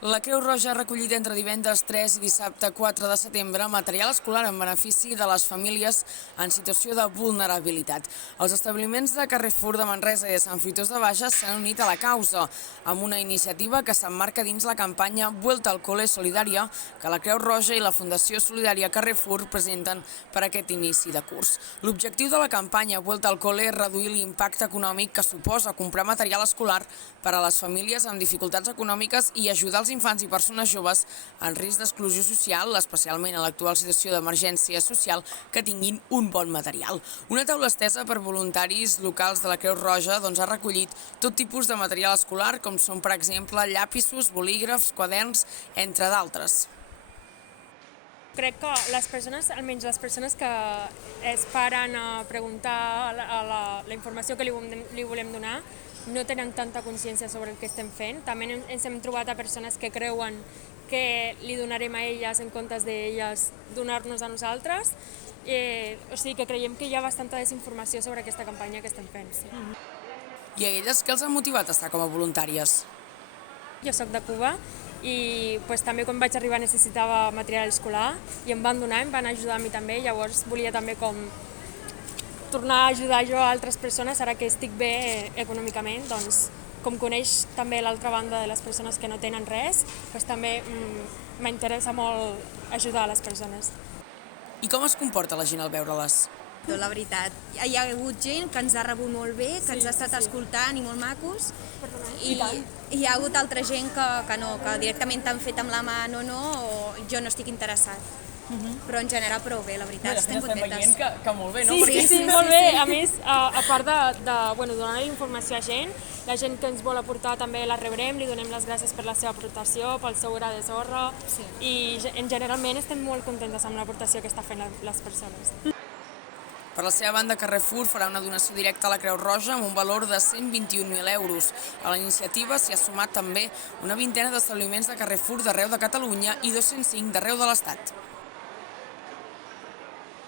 La Creu Roja ha recollit entre divendres 3 i dissabte 4 de setembre material escolar en benefici de les famílies en situació de vulnerabilitat. Els establiments de Carrefour de Manresa i de Sant Fruitós de Bages s'han unit a la causa amb una iniciativa que s'emmarca dins la campanya Vuelta al Cole Solidària que la Creu Roja i la Fundació Solidària Carrefour presenten per aquest inici de curs. L'objectiu de la campanya Vuelta al Cole és reduir l'impacte econòmic que suposa comprar material escolar per a les famílies amb dificultats econòmiques i ajudar els infants i persones joves en risc d'exclusió social, especialment en l'actual situació d'emergència social, que tinguin un bon material. Una taula estesa per voluntaris locals de la Creu Roja ha recollit tot tipus de material escolar, com són, per exemple, llapisos, bolígrafs, quaderns, entre d'altres. Crec que les persones, almenys les persones que es paren a preguntar la informació que li volem donar, no tenen tanta consciència sobre el que estem fent. També ens hem trobat a persones que creuen que li donarem a elles en comptes d'elles donar-nos a nosaltres. O sigui que creiem que hi ha bastanta desinformació sobre aquesta campanya que estem fent. Sí. I a elles què els ha motivat a estar com a voluntàries? Jo soc de Cuba i també quan vaig arribar necessitava material escolar i em van donar, em van ajudar a mi també, llavors volia també com tornar a ajudar jo a altres persones ara que estic bé econòmicament, doncs com coneix també l'altra banda de les persones que no tenen res, doncs també m'interessa molt ajudar a les persones. I com es comporta la gent al veure-les? La veritat, hi ha hagut gent que ens ha rebut molt bé, que ens ha estat escoltant i molt macos, i hi ha hagut altra gent que no, que directament t'han fet amb la mà no, o jo no estic interessat. Però en general prou bé, la veritat, estem contentes. Estem veient que molt bé, no? Sí, molt bé. A més, a part de donar informació a gent, la gent que ens vol aportar també la rebrem, li donem les gràcies per la seva aportació, pel seu gra de sorra, i generalment estem molt contentes amb l'aportació que està fent les persones. Per la seva banda, Carrefour farà una donació directa a la Creu Roja amb un valor de 121.000 euros. A la iniciativa s'hi ha sumat també una vintena d'establiments de Carrefour d'arreu de Catalunya i 205 d'arreu de l'Estat.